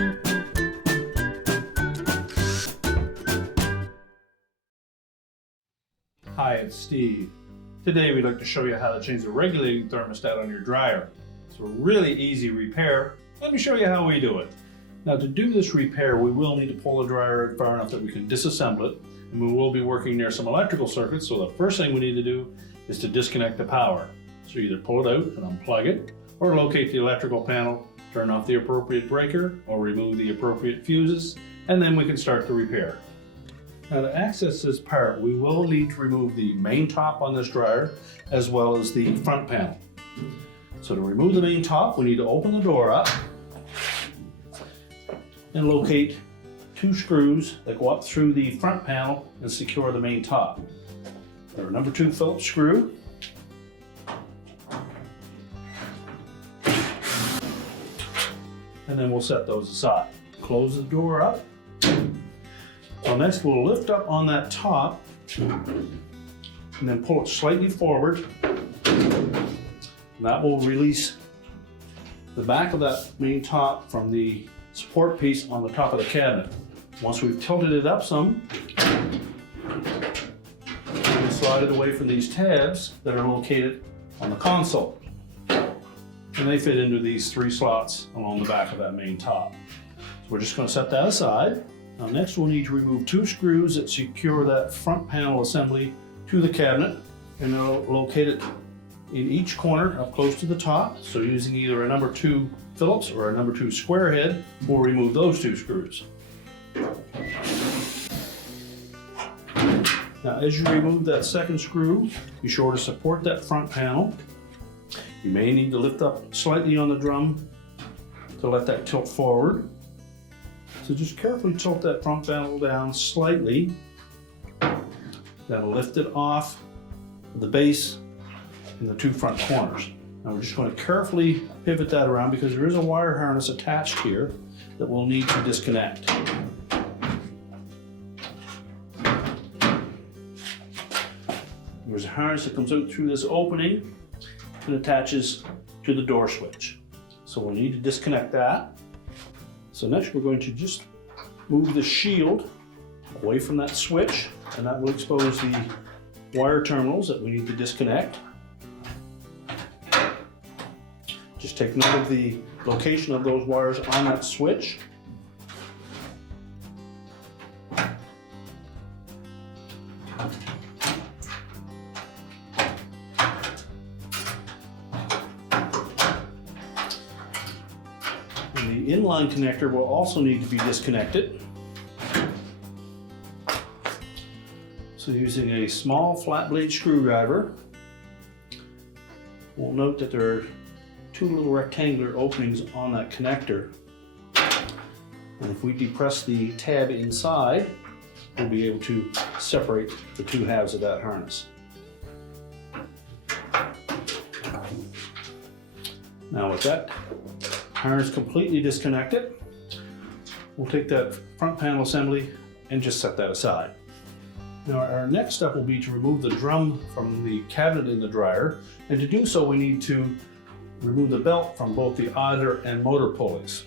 Hi, it's Steve. Today we'd like to show you how to change the regulating thermostat on your dryer. It's a really easy repair. Let me show you how we do it. Now, to do this repair, we will need to pull the dryer far enough that we can disassemble it, and we will be working near some electrical circuits, so the first thing we need to do is to disconnect the power. So either pull it out and unplug it, or locate the electrical panel, turn off the appropriate breaker, or remove the appropriate fuses, and then we can start the repair. Now, to access this part, we will need to remove the main top on this dryer, as well as the front panel. So to remove the main top, we need to open the door up and locate two screws that go up through the front panel and secure the main top. They're a number 2 Phillips screw. And then we'll set those aside. Close the door up. So next we'll lift up on that top and then pull it slightly forward. And that will release the back of that main top from the support piece on the top of the cabinet. Once we've tilted it up some, we can slide it away from these tabs that are located on the console. And they fit into these 3 slots along the back of that main top. So we're just going to set that aside. Now next we'll need to remove 2 screws that secure that front panel assembly to the cabinet, and they'll locate it in each corner up close to the top. So using either a number 2 Phillips or a number 2 square head, we'll remove those 2 screws. Now as you remove that second screw, be sure to support that front panel. You may need to lift up slightly on the drum to let that tilt forward. So just carefully tilt that front panel down slightly. That'll lift it off the base and the 2 front corners. Now we're just going to carefully pivot that around because there is a wire harness attached here that we'll need to disconnect. There's a harness that comes out through this opening and attaches to the door switch. So we'll need to disconnect that. So next we're going to just move the shield away from that switch, and that will expose the wire terminals that we need to disconnect. Just take note of the location of those wires on that switch. The inline connector will also need to be disconnected. So using a small flat blade screwdriver, we'll note that there are 2 little rectangular openings on that connector. And if we depress the tab inside, we'll be able to separate the 2 halves of that harness. Now with that harness completely disconnected, we'll take that front panel assembly and just set that aside. Now our next step will be to remove the drum from the cabinet in the dryer, and to do so we need to remove the belt from both the idler and motor pulleys.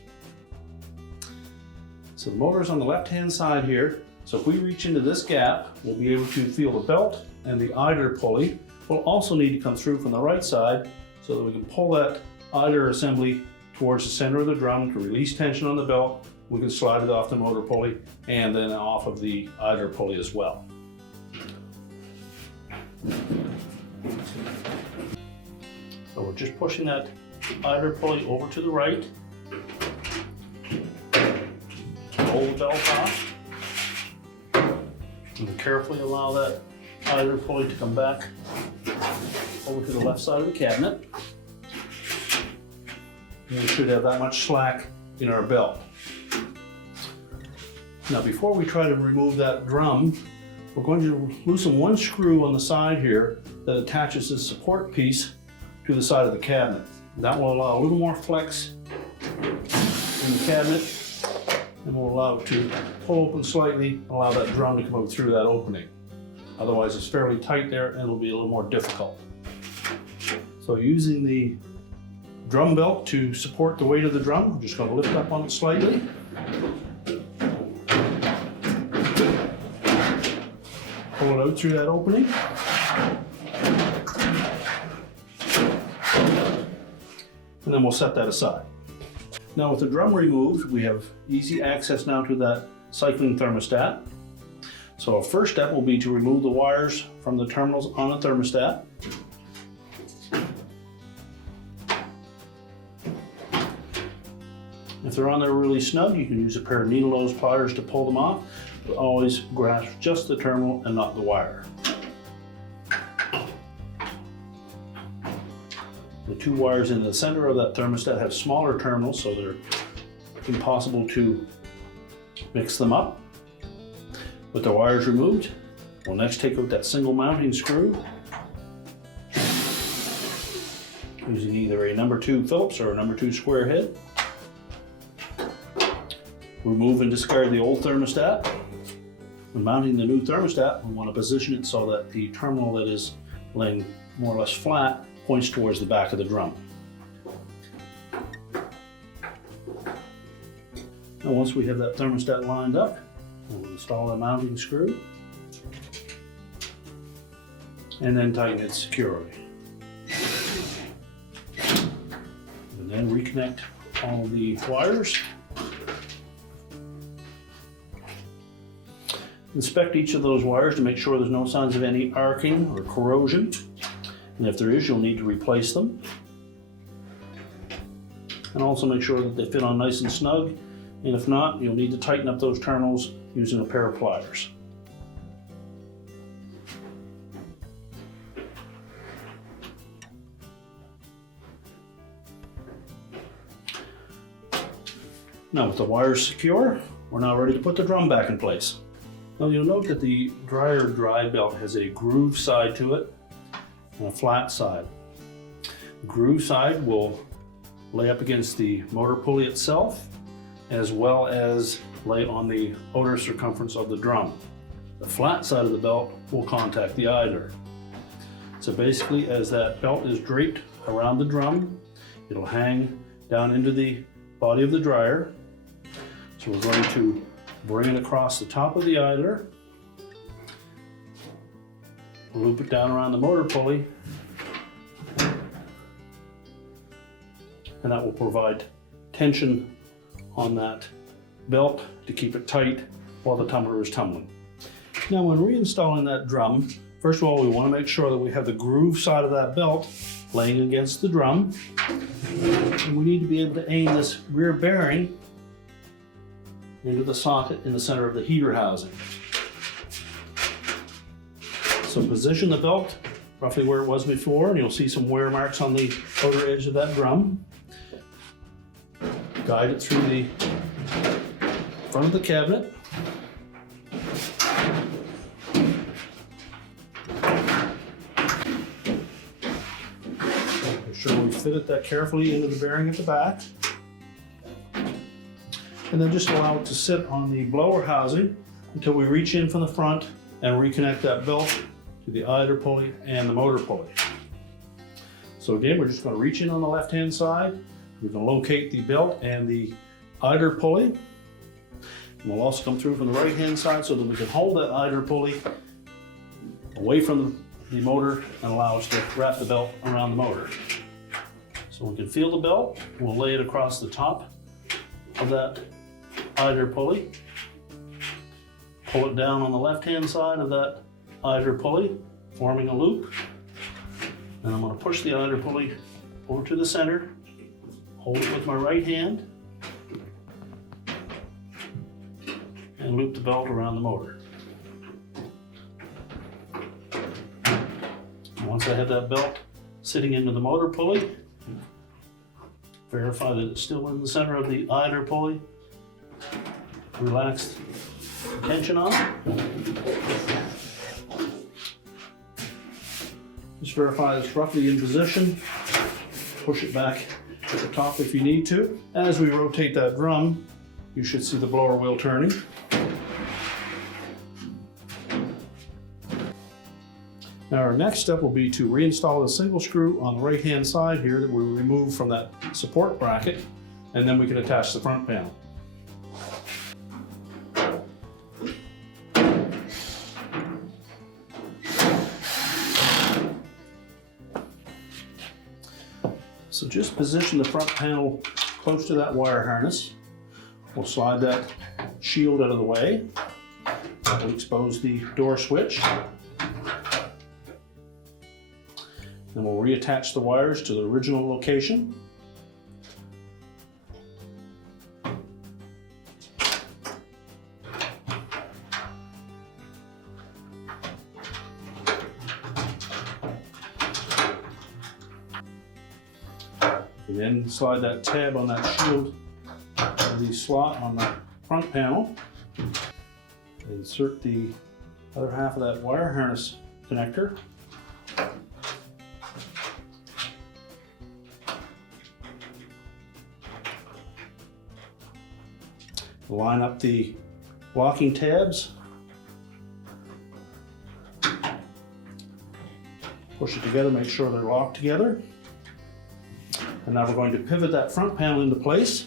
So the motor is on the left hand side here, so if we reach into this gap, we'll be able to feel the belt, and the idler pulley will also need to come through from the right side so that we can pull that idler assembly towards the center of the drum to release tension on the belt. We can slide it off the motor pulley and then off of the idler pulley as well. So we're just pushing that idler pulley over to the right. Pull the belt off. And carefully allow that idler pulley to come back over to the left side of the cabinet. And we should have that much slack in our belt. Now before we try to remove that drum, we're going to loosen 1 screw on the side here that attaches the support piece to the side of the cabinet. That will allow a little more flex in the cabinet, and will allow it to pull open slightly, allow that drum to come out through that opening. Otherwise it's fairly tight there and it'll be a little more difficult. So using the drum belt to support the weight of the drum, I'm just going to lift up on it slightly. Pull it out through that opening. And then we'll set that aside. Now with the drum removed, we have easy access now to that cycling thermostat. So our first step will be to remove the wires from the terminals on the thermostat. If they're on there really snug, you can use a pair of needle nose pliers to pull them off, but always grasp just the terminal and not the wire. The two wires in the center of that thermostat have smaller terminals, so they're impossible to mix them up. With the wires removed, we'll next take out that single mounting screw using either a number 2 Phillips or a number 2 square head. Remove and discard the old thermostat. When mounting the new thermostat, we want to position it so that the terminal that is laying more or less flat points towards the back of the drum. Now once we have that thermostat lined up, we'll install the mounting screw and then tighten it securely. And then reconnect all the wires. Inspect each of those wires to make sure there's no signs of any arcing or corrosion. And if there is, you'll need to replace them. And also make sure that they fit on nice and snug. And if not, you'll need to tighten up those terminals using a pair of pliers. Now with the wires secure, we're now ready to put the drum back in place. Now you'll note that the dryer dry belt has a groove side to it and a flat side. The groove side will lay up against the motor pulley itself, as well as lay on the outer circumference of the drum. The flat side of the belt will contact the idler. So basically, as that belt is draped around the drum, it'll hang down into the body of the dryer. So we're going to bring it across the top of the idler, loop it down around the motor pulley, and that will provide tension on that belt to keep it tight while the tumbler is tumbling. Now when reinstalling that drum, first of all we want to make sure that we have the groove side of that belt laying against the drum. And we need to be able to aim this rear bearing into the socket in the center of the heater housing. So position the belt roughly where it was before, and you'll see some wear marks on the outer edge of that drum. Guide it through the front of the cabinet. Make sure we fit that carefully into the bearing at the back. And then just allow it to sit on the blower housing until we reach in from the front and reconnect that belt to the idler pulley and the motor pulley. So again, we're just going to reach in on the left-hand side. We can locate the belt and the idler pulley. And we'll also come through from the right-hand side so that we can hold that idler pulley away from the motor and allow us to wrap the belt around the motor. So we can feel the belt. We'll lay it across the top of that idler pulley. Pull it down on the left-hand side of that idler pulley, forming a loop. And I'm going to push the idler pulley over to the center, hold it with my right hand, and loop the belt around the motor. And once I have that belt sitting into the motor pulley, verify that it's still in the center of the idler pulley. Relax the tension on it. Just verify it's roughly in position. Push it back at the top if you need to. As we rotate that drum, you should see the blower wheel turning. Now our next step will be to reinstall the single screw on the right-hand side here that we removed from that support bracket, and then we can attach the front panel. So just position the front panel close to that wire harness. We'll slide that shield out of the way. We'll expose the door switch. Then we'll reattach the wires to the original location. And then slide that tab on that shield to the slot on the front panel. Insert the other half of that wire harness connector. Line up the locking tabs. Push it together, make sure they're locked together. And now we're going to pivot that front panel into place.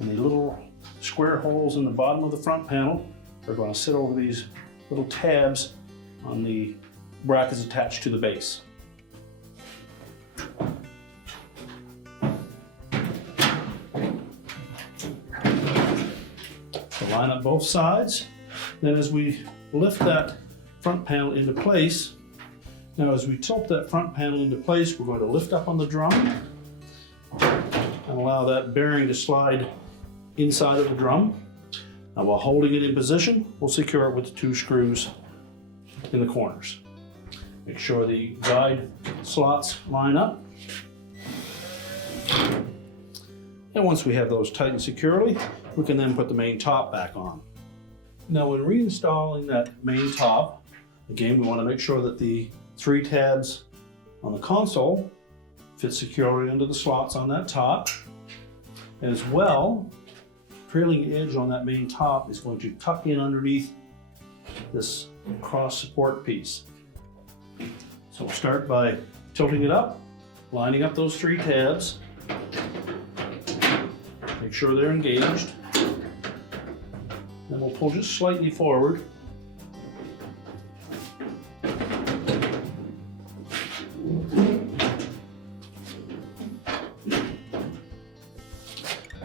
And the little square holes in the bottom of the front panel are going to sit over these little tabs on the brackets attached to the base. So line up both sides. Then as we lift that front panel into place, now as we tilt that front panel into place, we're going to lift up on the drum and allow that bearing to slide inside of the drum. Now while holding it in position, we'll secure it with the 2 screws in the corners. Make sure the guide slots line up. And once we have those tightened securely, we can then put the main top back on. Now when reinstalling that main top, again we want to make sure that the 3 tabs on the console fit securely into the slots on that top. As well, trailing edge on that main top is going to tuck in underneath this cross support piece. So we'll start by tilting it up, lining up those 3 tabs, make sure they're engaged, then we'll pull just slightly forward.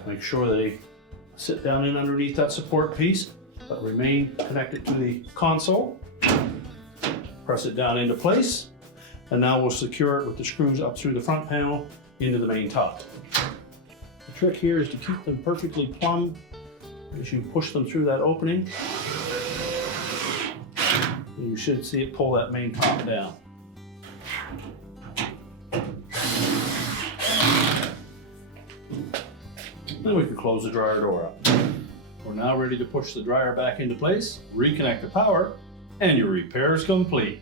Make sure they sit down in underneath that support piece, but remain connected to the console. Press it down into place, and now we'll secure it with the screws up through the front panel into the main top. The trick here is to keep them perfectly plumb as you push them through that opening. And you should see it pull that main top down. Then we can close the dryer door up. We're now ready to push the dryer back into place, reconnect the power, and your repair is complete.